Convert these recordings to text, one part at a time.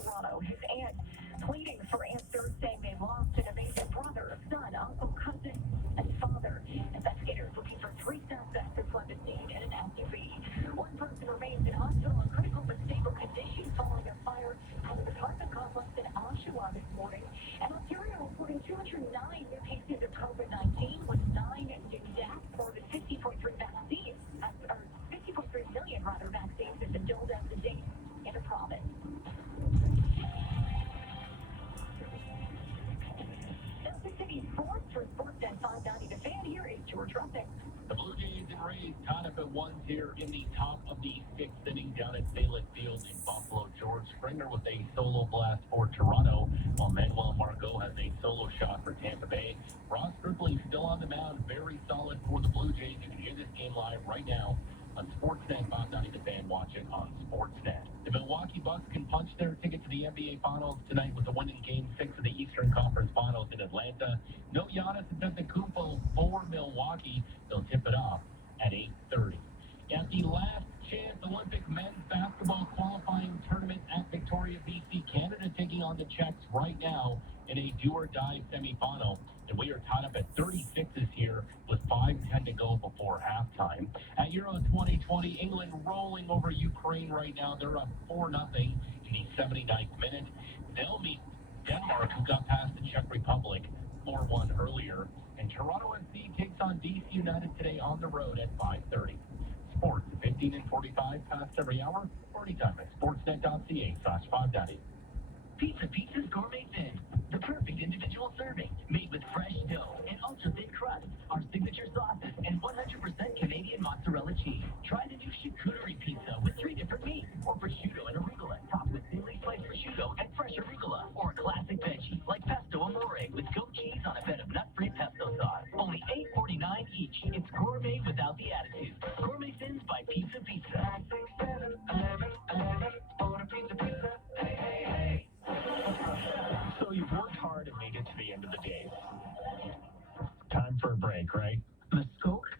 Toronto. His aunt pleading for answers, saying they lost an evasive brother, son, uncle, cousin, and father. Investigators looking for three suspects who fled the scene in an SUV. One person remains in hospital in critical but stable condition following a fire at an apartment complex in Oshawa this morning. And Ontario reporting 209 new cases of COVID-19 with 9 new deaths. More than 50.3 vaccines, or 50.3 million rather vaccines have been doled out to date in the province. City Sports for Sportsnet 590 The Fan. Here is George Russick. The Blue Jays and Rays tied up at ones here in the top of the sixth inning down at Salem Field in Buffalo. George Springer with a solo blast for Toronto, while Manuel Margot has a solo shot for Tampa Bay. Ross Stripling still on the mound, very solid for the Blue Jays. You can hear this game live right now on Sportsnet 590 The Fan. Watch it on Sportsnet. The Milwaukee Bucks can punch their ticket to the NBA Finals tonight with the win in Game 6 of the Eastern Conference Finals in Atlanta. No Giannis Antetokounmpo for Milwaukee. They'll tip it off at 8:30. At the last chance Olympic men's basketball qualifying tournament at Victoria, BC, Canada taking on the Czechs right now in a do-or-die semifinal. And we are tied up at 36s here with 5:10 to go before halftime. At Euro 2020, England rolling over Ukraine right now. They're up 4-0 in the 79th minute. They'll meet Denmark, who got past the Czech Republic 4-1 earlier. And Toronto FC takes on DC United today on the road at 5:30. Sports, 15 and 45 past every hour. Or anytime at sportsnet.ca/590. Pizza's Gourmet Thin, the perfect individual serving, made with fresh dough and ultra-thin crust, our signature sauces, and 100% Canadian mozzarella cheese. Try the new charcuterie pizza with 3 different meats, or prosciutto and arugula, topped with thinly sliced prosciutto and fresh arugula, or a classic veggie like pesto amore with goat cheese on a bed of nut-free pesto sauce. Only $8.49 each. It's gourmet without the attitude. Gourmet Thins by Pizza. 11, order pizza. Hey. So you've worked hard and made it to the end of the day. Time for a break, right? Muskoka?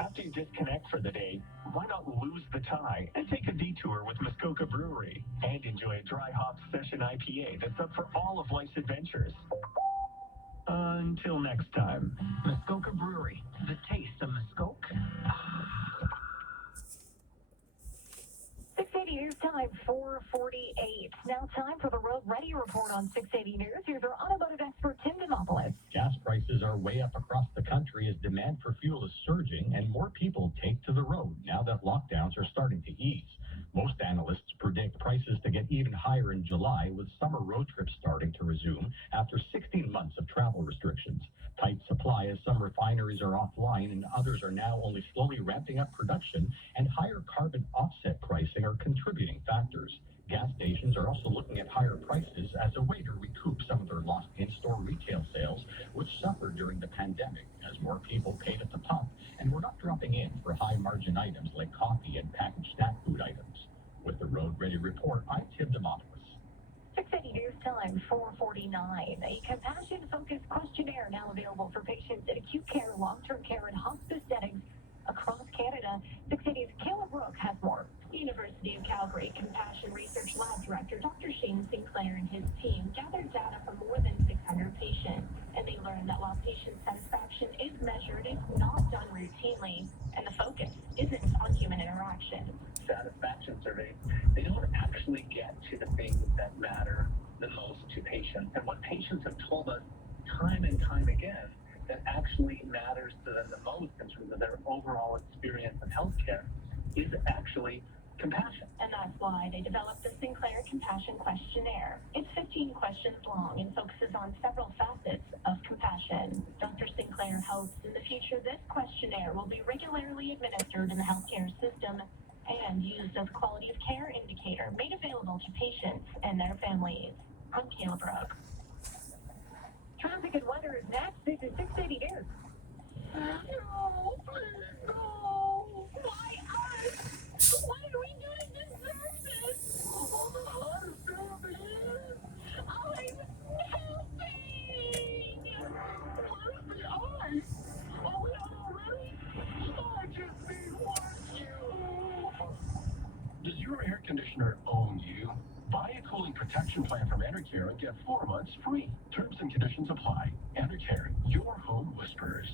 After you disconnect for the day, why not lose the tie and take a detour with Muskoka Brewery and enjoy a dry hop session IPA that's up for all of life's adventures. Until next time. Muskoka Brewery, the taste of Muskoka. 680 News Time, 4:48. Now time for the Road Ready Report on 680 News. Here's our automotive expert, Tim Demopoulos. Gas prices are way up across the country as demand for fuel is surging and more people take to the road now that lockdowns are starting to ease. Most analysts predict prices to get even higher in July, with summer road trips starting to resume after 16 months of travel restrictions. Tight supply as some refineries are offline and others are now only slowly ramping up production, and higher carbon offset pricing are contributing factors. Gas stations are also looking at higher prices as a way to recoup some of their lost in-store retail sales, which suffered during the pandemic as more people paid at the pump and were not dropping in for high-margin items like coffee and packaged snack food items. With the Road Ready Report, I'm Tim Demopoulos. 680 News Time, 4:49. A compassion-focused questionnaire now available for patients in acute care, long-term care, and hospice settings across Canada. 680's Kayla Brooke has more. University of Calgary Compassion Research Lab Director Dr. Shane Sinclair and his team gathered data from more than 600 patients, and they learned that while patient satisfaction is measured, it's not done routinely, and the focus isn't on human interaction. Satisfaction surveys, they don't actually get to the things that matter the most to patients. And what patients have told us time and time again that actually matters to them the most in terms of their overall experience in healthcare is actually compassion. And that's why they developed the Sinclair Compassion Questionnaire. It's 15 questions long and focuses on several facets of compassion. Dr. Sinclair hopes in the future this questionnaire will be regularly administered in the healthcare system and used as a quality of care indicator made available to patients and their families. I'm Kayla Brooke. Traffic and weather is next. This is 680 News. No, please, no. Why us? Why do we deserve this? All the hard stuff is. I'm helping. Where's the ice? Are we out already? I just need one you. your air conditioner own you? Buy a cooling protection plan from Enercare and get 4 months free. Terms and conditions apply. Enercare, your home whispers.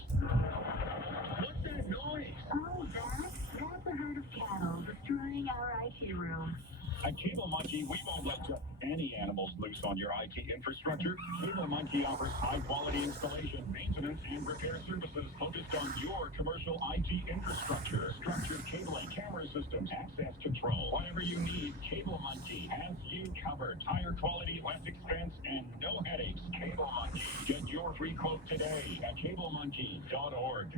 What's that noise? Oh, that's a herd of cattle destroying our IT room. At Cable Monkey, we won't let just any animals loose on your IT infrastructure. Cable Monkey offers high-quality installation, maintenance, and repair services focused on your commercial IT infrastructure. Structured cabling, camera systems, access control. Whatever you need, Cable Monkey has you covered. Higher quality, less expense, and no headaches. Cable Monkey. Get your free quote today at cablemonkey.org.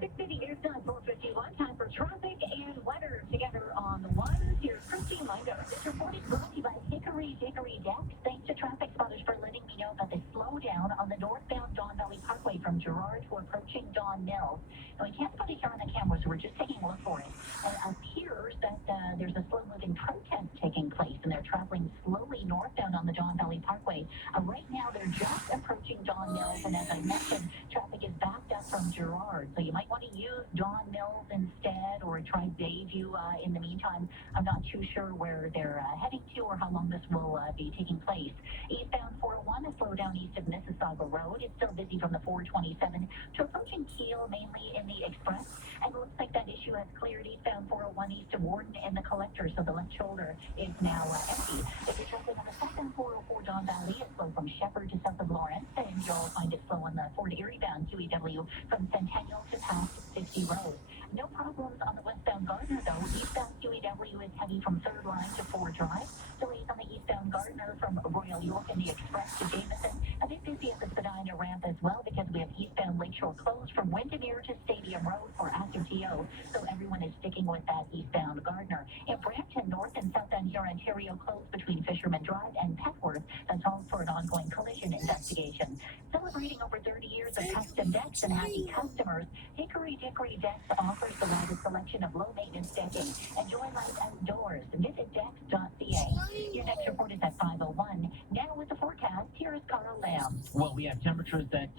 6:50 News Time, 4:51. Time for traffic and weather together on the one. Here's Christine Minder. This report is brought to you by Hickory Dickory Decks. Thanks to traffic spotters for letting me know about the slowdown on the northbound Don Valley Parkway from Girard to approaching Don Mills. And we can't put it here on the camera, so we're just taking a look for it. And it appears that there's a slow-moving protest taking place, and they're traveling slowly northbound on the Don Valley Parkway. Right now, they're just approaching Don Mills, and as I mentioned, traffic is backed up from Girard, so you might want to use Don Mills instead, or try Bayview in the meantime. I'm not too sure where they're heading to or how long this will be taking place. Eastbound 401, a slowdown east of Mississauga Road. It's still busy from the 427 to approaching Kiel, mainly in the Express. And it looks like that issue has cleared eastbound 401 east of Warden and the Collector, so the left shoulder is now empty. If you're traveling on the southbound 404 Don Valley, it's slow from Shepherd to south of Lawrence, and you'll find it slow on the Fort Erie bound QEW from Centennial to past 50 Road. No problems on the westbound Gardner, though. Eastbound QEW is heavy from 3rd Line to 4 Drive. Delays on the eastbound Gardner from Royal York and the Express to Jameson. A bit busy at the Spadina ramp as well, because we have eastbound Lakeshore closed from Windermere to Stadium Road for active TO. So everyone is sticking with that eastbound Gardner. In Brampton, north and southbound here, Ontario closed between Fisherman Drive and Petworth. That's all for an ongoing collision investigation. Celebrating over 30 years of custom decks and happy customers, Hickory Dickory Decks offers the widest selection of low-maintenance decking. Enjoy life outdoors. Visit decks.ca. Your next report is at 5:01. Now with the forecast, here is Carl Lamb. Well, we have temperatures that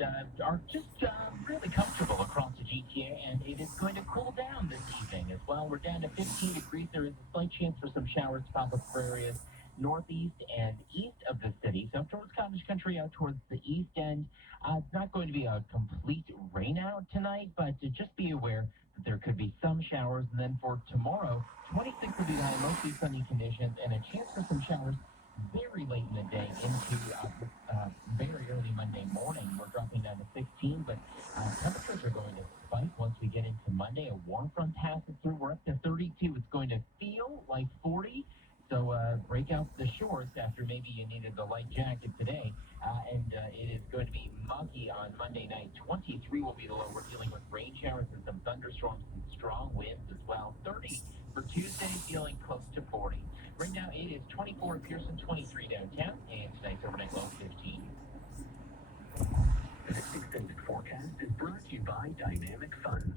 are just really comfortable across the GTA, and it is going to cool down this evening as well. We're down to 15 degrees. There is a slight chance for some showers to pop up for areas northeast and east of the city. So towards Cottage Country, out towards the east end. It's not going to be a complete rain out tonight, but just be aware that there could be some showers. And then for tomorrow, 26 will be the high, mostly sunny conditions, and a chance for some showers very late in the day into very early Monday morning. We're dropping down to 16, but temperatures are going to spike once we get into Monday. A warm front passes through. We're up to 32. It's going to feel like 40. So break out the shorts after maybe you needed the light jacket today. And it is going to be muggy on Monday night. 23 will be the low. We're dealing with rain showers and some thunderstorms and strong winds as well. 30 for Tuesday, feeling close to 40. Right now it is 24 at Pearson, 23 downtown, and tonight's overnight low 15. This extended forecast is brought to you by Dynamic Funds.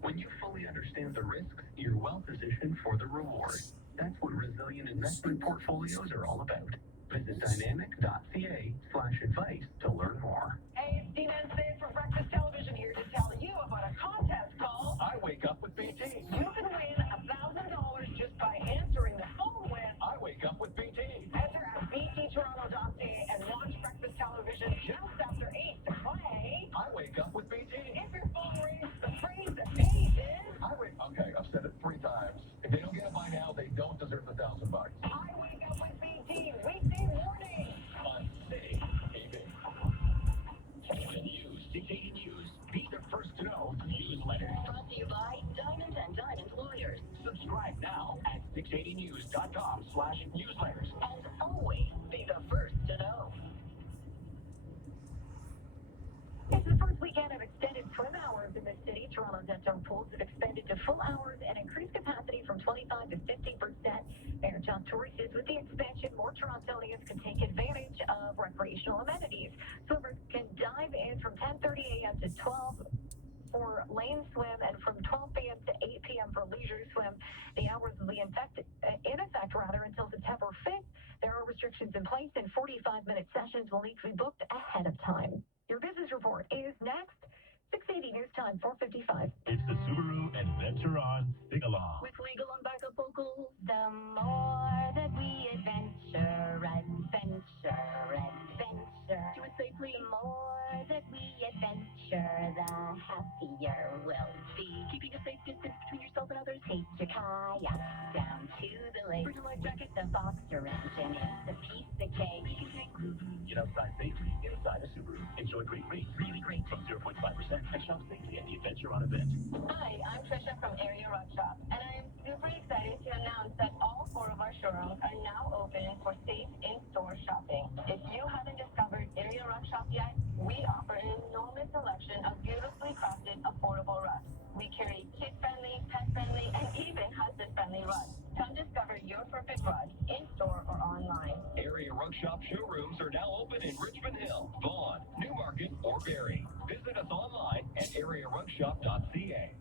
When you fully understand the risks, you're well positioned for the reward. That's what resilient investment portfolios are all about. Visit dynamic.ca/advice to learn more. Hey, it's Dina and Sid from Breakfast Television here to tell you about a contest called I wake up with BT. You Can Win $1,000 just by answering the phone with I wake up with BT. Enter at bttoronto.ca and watch Breakfast Television just after 8 to play I wake up with BT. If Your Phone Rings, the phrase that pays is Okay, I've said it 3 times. If they don't get it by now, they don't deserve the $1,000. I Wake Up with BT, weekday morning. On City TV. News, 680 News. Be the first to know the newsletter. Brought to you by Diamond and Diamond Lawyers. Subscribe now at 680news.com/newsletters. And always be the first to know. It's the first weekend of extended trim hours in the city. Toronto's Deto pools have expanded to full hours and increased capacity from 25 to 50%. Mayor John Tory says with the expansion, more Torontonians can take advantage of recreational amenities. Swimmers can dive in from 10:30 a.m. to 12 for lane swim and from 12 p.m. to 8 p.m. for leisure swim. The hours will be in effect until September 5th. There are restrictions in place, and 45-minute sessions will need to be booked ahead of time. Your business report is next. 6 680 news time, 4:55. It's the Subaru Adventuron Sing-Along. With legal and backup vocals. The more that we adventure, Do it safely. the more that we adventure, the happier we'll be. Keeping a safe distance between yourself and others. Take your kayak down to the lake. Bring a life jacket. The Boxer engine is a piece of cake. Get outside safely inside a Subaru. Enjoy great rates, really great, from 0.5% and shop safely at the Adventuron event. Hi, I'm Trisha from Area Rock Shop, and I am super excited to announce that all 4 of our showrooms are now open for safe in-store shopping. If you haven't discovered Area Rock Shop yet, we offer an enormous selection of beautifully crafted, affordable rugs. We carry kid-friendly, pet-friendly, and even husband-friendly rugs. Come discover your perfect rug in-store or online. Area Rug Shop showrooms are now open in Richmond Hill, Vaughan, Newmarket, or Barrie. Visit us online at arearugshop.ca.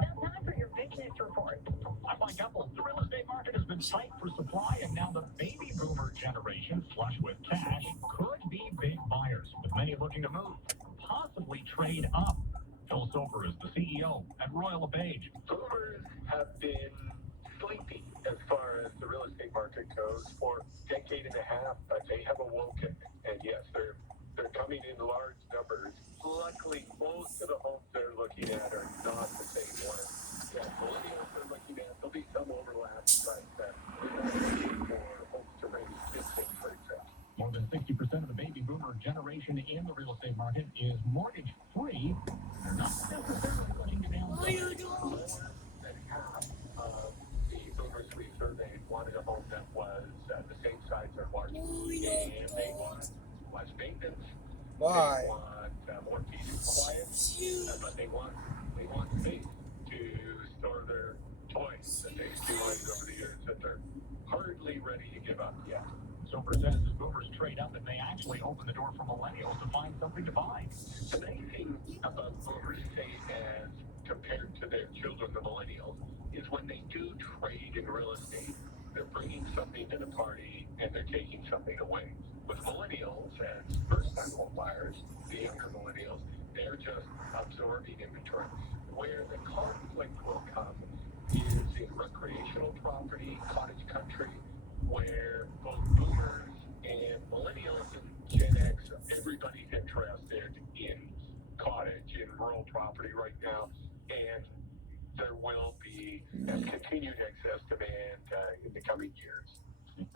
Now time for your business report. I'm Mike Apple. The real estate market has been tight for supply, and now the baby boomer generation, flush with cash, could be big buyers, with many looking to move, possibly trade up. Phil Soper is the CEO at Royal LePage. Boomers have been sleepy as far as the real estate market goes for a decade and a half, but they have awoken. And yes, they're coming in large numbers. Luckily, most of the homes they're looking at are not the same ones. Yeah, millennials are looking at, there'll be some overlap, but they're looking for homes to raise kids in, for example. More than 60% of the baby boomer generation in the real estate market is mortgage free. They're not necessarily looking to downsize. More than half of the boomers we surveyed wanted a home that was the same size or larger. And they want less maintenance. Why? They want more peace and quiet. But they want space to store their toys that they've accumulated over the years that they're hardly ready to give up yet. Soper says as boomers trade up, it may actually open the door for millennials to find something to buy. The main thing about boomers, say, as compared to their children, the millennials, is when they do trade in real estate, they're bringing something to the party and they're taking something away. With millennials, as first-time home buyers, the younger millennials, they're just absorbing inventory. Where the conflict will come is in recreational property, cottage country, where both boomers and millennials and Gen X, everybody's interested in cottage and rural property right now, and there will be continued excess demand in the coming years.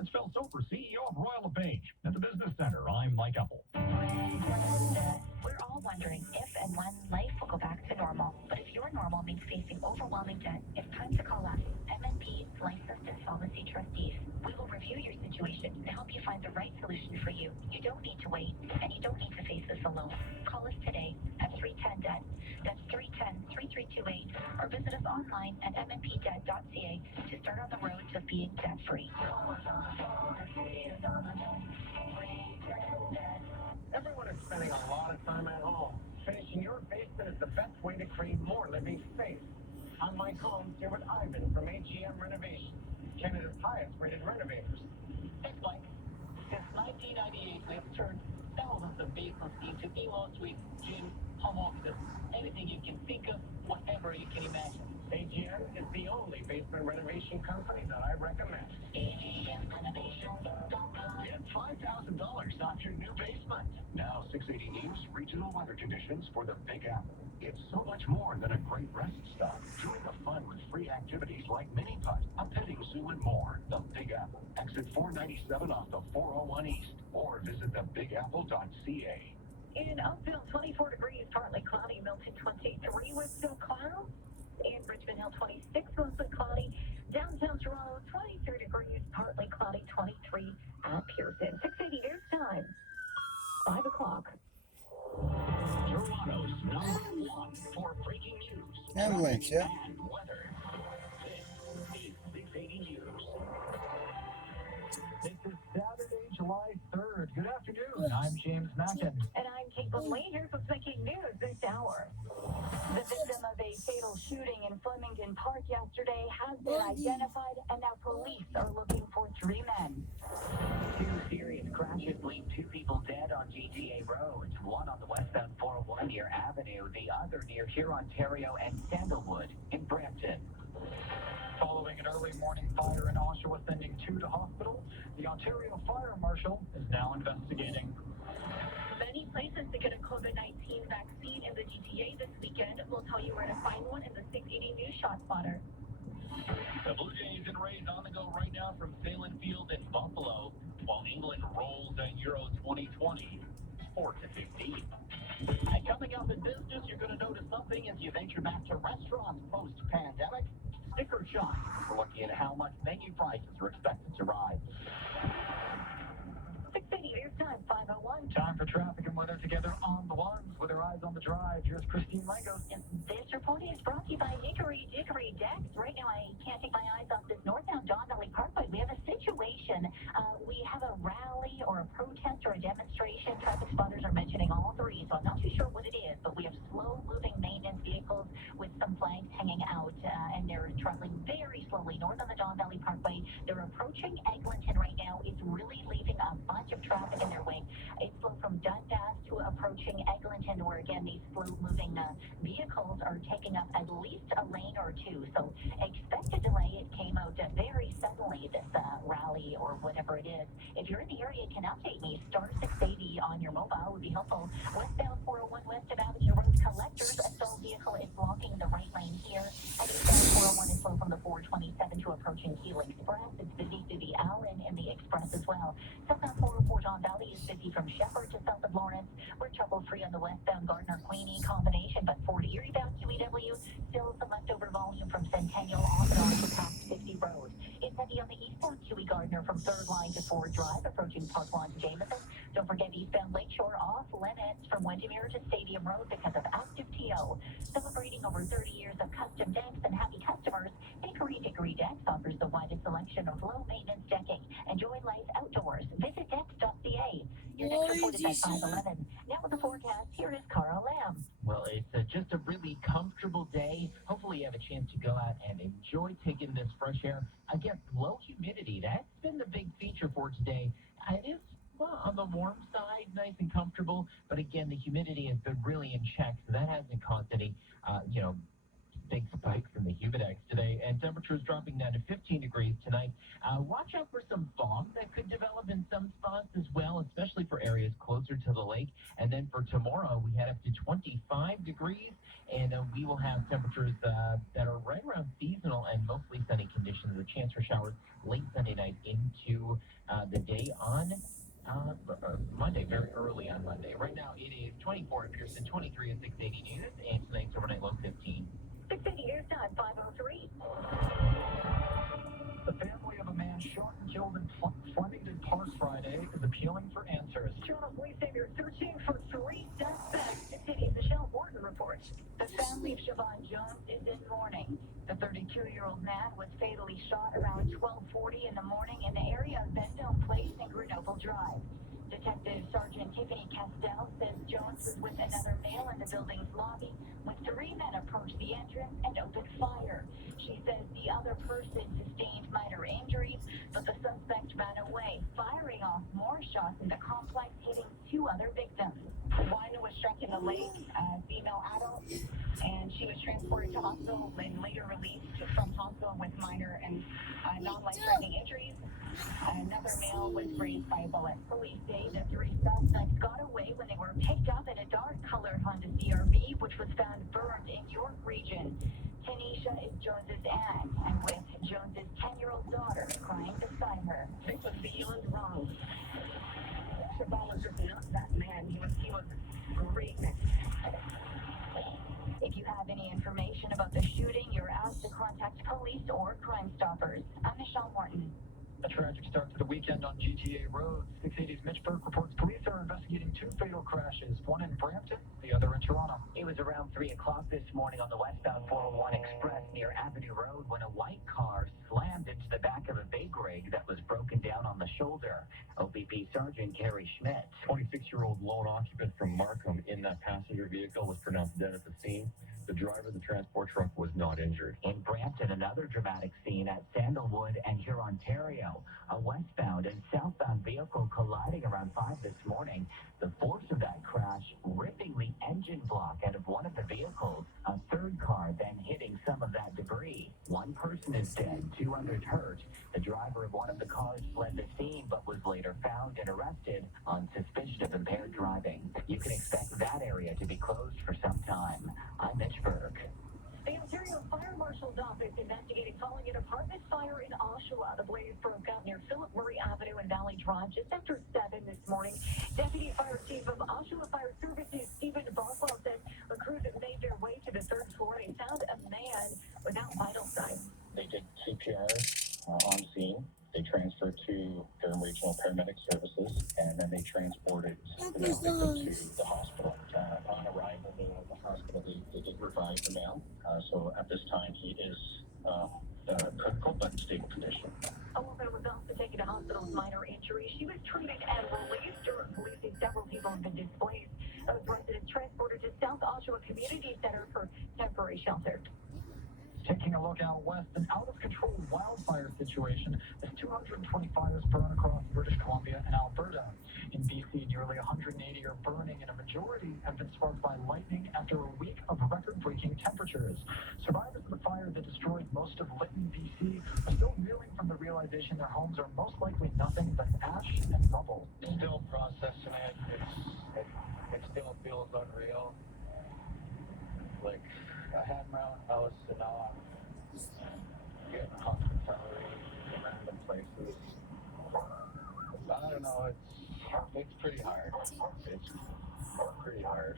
It's Phil Soper, CEO of Royal LePage. At the Business Center, I'm Mike Apple. We're all wondering if and when life will go back to normal. But if your normal means facing overwhelming debt, it's time to call us, MNP Licensed Insolvency Trustees. We will review your situation and help you find the right solution for you. You don't need to wait, and you don't need to face this alone. Call us today at 310-DEBT. That's 310-3328, or visit us online at mnpdebt.ca to start on the road to being debt-free. Everyone is spending a lot of time at home. Finishing your basement is the best way to create more living space. I'm Mike Holmes here with Ivan from AGM Renovation, Canada's highest rated renovators. Thanks, Mike. Since 1998, we've turned thousands of basements into in-law suites, gyms, home offices, anything you can think of, whatever you can imagine. AGM is the only basement renovation company that I recommend. AGM Renovation. Get $5,000 off your new basement. Now 680 News regional weather conditions for the Big Apple. It's so much more than a great rest stop. Join the fun with free activities like mini putt, a petting zoo, and more. The Big Apple. Exit 497 off the 401 East, or visit thebigapple.ca. In Oakville, 24 degrees, partly cloudy. Milton, 23 with still clouds. In Richmond Hill, 26, mostly cloudy. Downtown Toronto, 23 degrees, partly cloudy, 23 at Pearson. 680 news time. 5 o'clock. Toronto's #1 for breaking news. Ambulance, yeah. And weather. This is 680 News. This is Saturday, July 3rd. 3rd. Good afternoon. I'm James Mackin. And I'm Caitlin Lee here for Breaking News this hour. The victim of a fatal shooting in Flemington Park yesterday has been identified, and now police are looking for 3 men. 2 serious crashes leave 2 people dead on GTA roads. One on the westbound 401 near Avenue, the other near here, Ontario, and Sandalwood in Brampton. Following an early morning fire in Oshawa sending 2 to hospital, the Ontario Fire Marshal is now investigating. Many places to get a COVID-19 vaccine in the GTA this weekend. We'll tell you where to find one in the 680 News Shot Spotter. The Blue Jays and Rays on the go right now from Salem Field in Buffalo, while England rolls at Euro 2020, 4-15. And coming up in business, you're going to notice something as you venture back to restaurants post-pandemic. Sticker shock. We're looking at how much menu prices are expected to rise. 680 News Time, 501. Time for traffic and weather together on the ones with our eyes on the drive. Here's Christine Langos. This report is brought to you by Hickory Dickory Decks. Right now, I can't take my eyes off this northbound Don Valley Parkway. We have a situation. We have a rally or a protest or a demonstration. Traffic spotters are mentioning all 3, so I'm not too sure what it is, but we have slow-moving maintenance vehicles with some flags hanging out, and they're traveling very slowly north on the Don Valley Parkway. They're approaching Eglinton right now. It's really leaving a bunch of traffic in their wake. It's slow from Dundas to approaching Eglinton, where again these slow-moving vehicles are taking up at least a lane or 2. So expect a delay. It came out very suddenly, this rally or whatever it is. If you're in the area, you can update me. Star 680 on your mobile would be helpful. Westbound 401 west of Avenue Road collectors. A stalled vehicle is blocking the right lane here. And eastbound 401 is slow from the 427 to approaching Keel Express. It's busy through the Allen and the Express as well. Southbound 404 Don Valley is busy from Shepherd to south of Lawrence. We're trouble-free on the westbound Gardner Queenie combination, but 40 eastbound QEW, still some leftover volume from Centennial off and on to past 50 Road. It's heavy on the eastbound QE Gardner from 3rd line to Ford Drive, approaching Park Lawn to Jameson. Don't forget eastbound Lakeshore off limits from Windermere to Stadium Road because of active TO. Celebrating over 30 years of custom decks and happy customers, Hickory Dickory Decks offers the widest selection of low-maintenance decking. Enjoy life outdoors. Visit decks.ca. Your next report is at 5:11. Now with the forecast, here is Carl Lamb. Well, it's just a really comfortable day. Hopefully you have a chance to go out and enjoy taking this fresh air. Again, low humidity. That's been the big feature for today. It is on the warm side, nice and comfortable. But again, the humidity has been really in check, so that hasn't caused any, big spikes in the humidex today. And temperatures dropping down to 15 degrees tonight. Watch out for some fog that could develop in some spots as well, especially for areas closer to the lake. And then for tomorrow, we head up to 25 degrees, and we will have temperatures that are right around seasonal and mostly sunny conditions. A chance for showers late Sunday night into the day on Monday, very early on Monday. Right now, it is 24 in Pearson, 23 at 680 News, and tonight's overnight low 15. 680 News Time, 5:03. The family of a man shot and killed in Flemington Park Friday is appealing for answers. Toronto police say they're searching for 3 suspects. The city's Michelle Wharton reports. The family of Siobhan Jones is in mourning. The 32-year-old man was fatally shot around 12:40 in the morning in the area of Bendome Place and Grenoble Drive. Detective Sergeant Tiffany Castell says Jones was with another male in the building's lobby when 3 men approached the entrance and opened fire. She says the other person sustained minor injuries, but the suspect ran away, firing off more shots in the complex, hitting 2 other victims. One was struck in the leg, a female adult, and she was transported to hospital and later released from hospital with minor and non-life-threatening injuries. Another male was grazed by a bullet. Police say the 3 suspects got away when they were picked up in a dark-colored Honda CR-V, which was found burned in York region. Tanisha is Jones's aunt, and with Jones's 10-year-old daughter crying beside her. This was beyond wrong. Siobhan was just not that man. He was great. If you have any information about the shooting, you're asked to contact police or Crime Stoppers. I'm Michelle Morton. A tragic start to the weekend on GTA roads. 680's Mitch Burke reports police are investigating 2 fatal crashes, one in Brampton, the other in Toronto. It was around 3 o'clock this morning on the westbound 401 Express near Avenue Road when a white car slammed into the back of a big rig that was broken down on the shore. shoulder. OPP Sergeant Gary Schmidt. 26-year-old lone occupant from Markham in that passenger vehicle was pronounced dead at the scene. The driver of the transport truck was not injured. In Brampton, another dramatic scene at Sandalwood and Huron, Ontario. A westbound and southbound vehicle colliding around 5 this morning. The force of that crash ripping the engine block out of one of the vehicles. A third car then hitting some of that debris. One person is dead, 2 others hurt. The driver of one of the cars fled the scene but was later found and arrested on suspicion of impaired driving. You can expect that area to be closed for some time. I'm Mitch Burke. The Ontario Fire Marshal's office investigating following an apartment fire in Oshawa. The blaze broke out near Philip Murray Avenue and Valley Drive just after 7 this morning. Deputy Fire Chief of Oshawa Fire Services, Stephen Boswell, said the crews have made their way to the 3rd floor. They found a man without vital signs. They did CPR on scene. They transferred to Durham Regional Paramedic Services, and then they transported the male victim to the hospital. On arrival at the hospital, they did revive the male. So at this time, he is critical but stable condition. A woman was also taken to hospital with minor injuries. She was treated and released. Durham police say several people have been displaced. Those residents transported to South Oshawa Community Center for temporary shelter. Taking a look out west, an out-of-control wildfire situation as 220 fires burn across British Columbia and Alberta. In BC, nearly 180 are burning, and a majority have been sparked by lightning after a week of record-breaking temperatures. Survivors of the fire that destroyed most of Lytton, BC, are still reeling from the realization their homes are most likely nothing but ash and rubble. Still processing it. It still feels unreal. Like, I had my own house, and now I'm getting hospitality in random places. I don't know, it's pretty hard. It's pretty hard.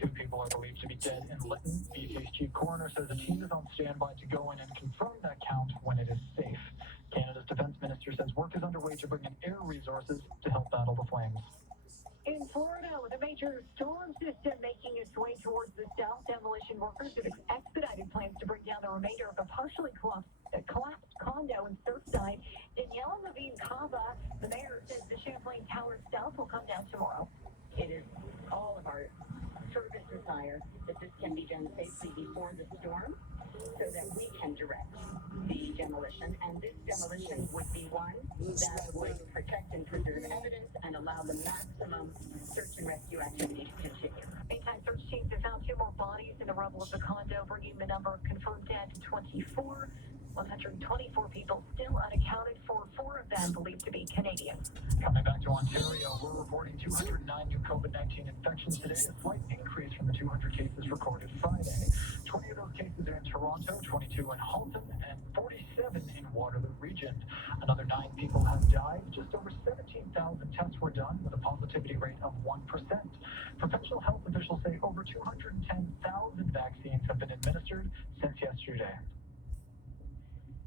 2 people are believed to be dead in Lytton. BC's chief coroner says a team is on standby to go in and confirm that count when it is safe. Canada's defense minister says work is underway to bring in air resources to help battle the flames. In Florida, with a major storm system making its way towards the south, demolition workers have expedited plans to bring down the remainder of a partially collapsed condo in Surfside. Daniela Levine Cava, the mayor, says the Champlain Tower itself will come down tomorrow. It is all of our fervent desire that this can be done safely before the storm so that we can direct the demolition. And this demolition would be one that would protect and preserve evidence and allow the maximum search and rescue activity to continue. Meantime, search teams have found 2 more bodies in the rubble of the condo, bringing the number of confirmed dead to 24. 124 people still unaccounted for, 4 of them believed to be Canadian. Coming back to Ontario, we're reporting 209 new COVID-19 infections today, a slight increase from the 200 cases recorded Friday. 20 of those cases are in Toronto, 22 in Halton, and 47 in Waterloo Region. Another 9 people have died. Just over 17,000 tests were done with a positivity rate of 1%. Provincial health officials say over 210,000 vaccines have been administered since yesterday.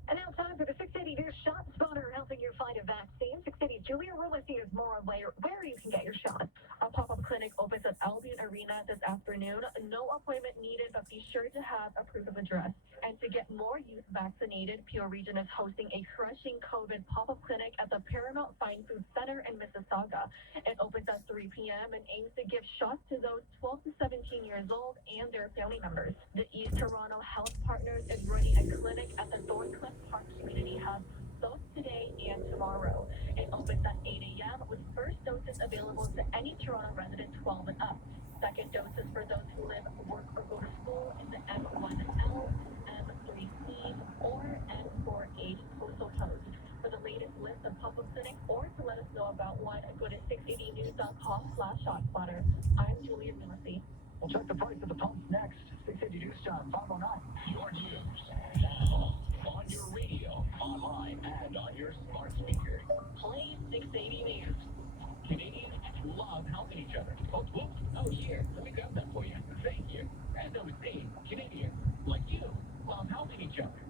And now time for the 680 News Shot Spotter, helping you find a vaccine. 680 Julia Rulissi has more on where you can get your shot. A pop-up clinic opens at Albion Arena this afternoon. No appointment needed, but be sure to have a proof of address. And to get more youth vaccinated, Pure Region is hosting a crushing COVID pop-up clinic at the Paramount Fine Food Center in Mississauga. It opens at 3 p.m. and aims to give shots to those 12 to 17 years old and their family members. The East Toronto Health Partners is running a clinic at the Thorncliffe Park Community Hub both today and tomorrow. It opens at 8 a.m. with first doses available to any Toronto resident 12 and up. Second doses for those who live, work, or go to school in the M1L, M3C, or M48 postal codes. For the latest list of pop-up clinics or to let us know about one, go to 680news.com/ShotSpotter. I'm Julia Rulissi. We'll check the price of the pumps next. 680 News Time, 509. Your news now on your radio, online, and on your smart speaker. Play 680 News. Canadians love helping each other. Oh, whoops. Oh, here. Let me grab that for you. Thank you. And number 8, Canadians, like you, love helping each other.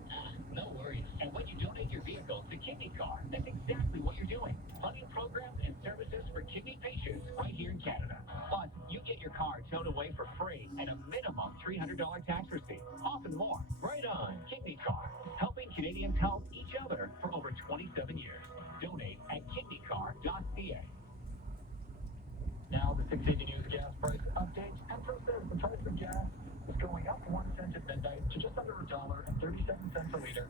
No worries. And when you donate your vehicle to Kidney Car, that's exactly what you're doing. Funding programs and services for kidney patients right here in Canada. Plus, you get your car towed away for free and a minimum $300 tax receipt. Often more. Right on. Kidney Car. Helping Canadians help each other for over 27 years. Donate at 680 News gas price update. Petro says the price of gas is going up 1 cent at midnight to just under $1.37 a liter.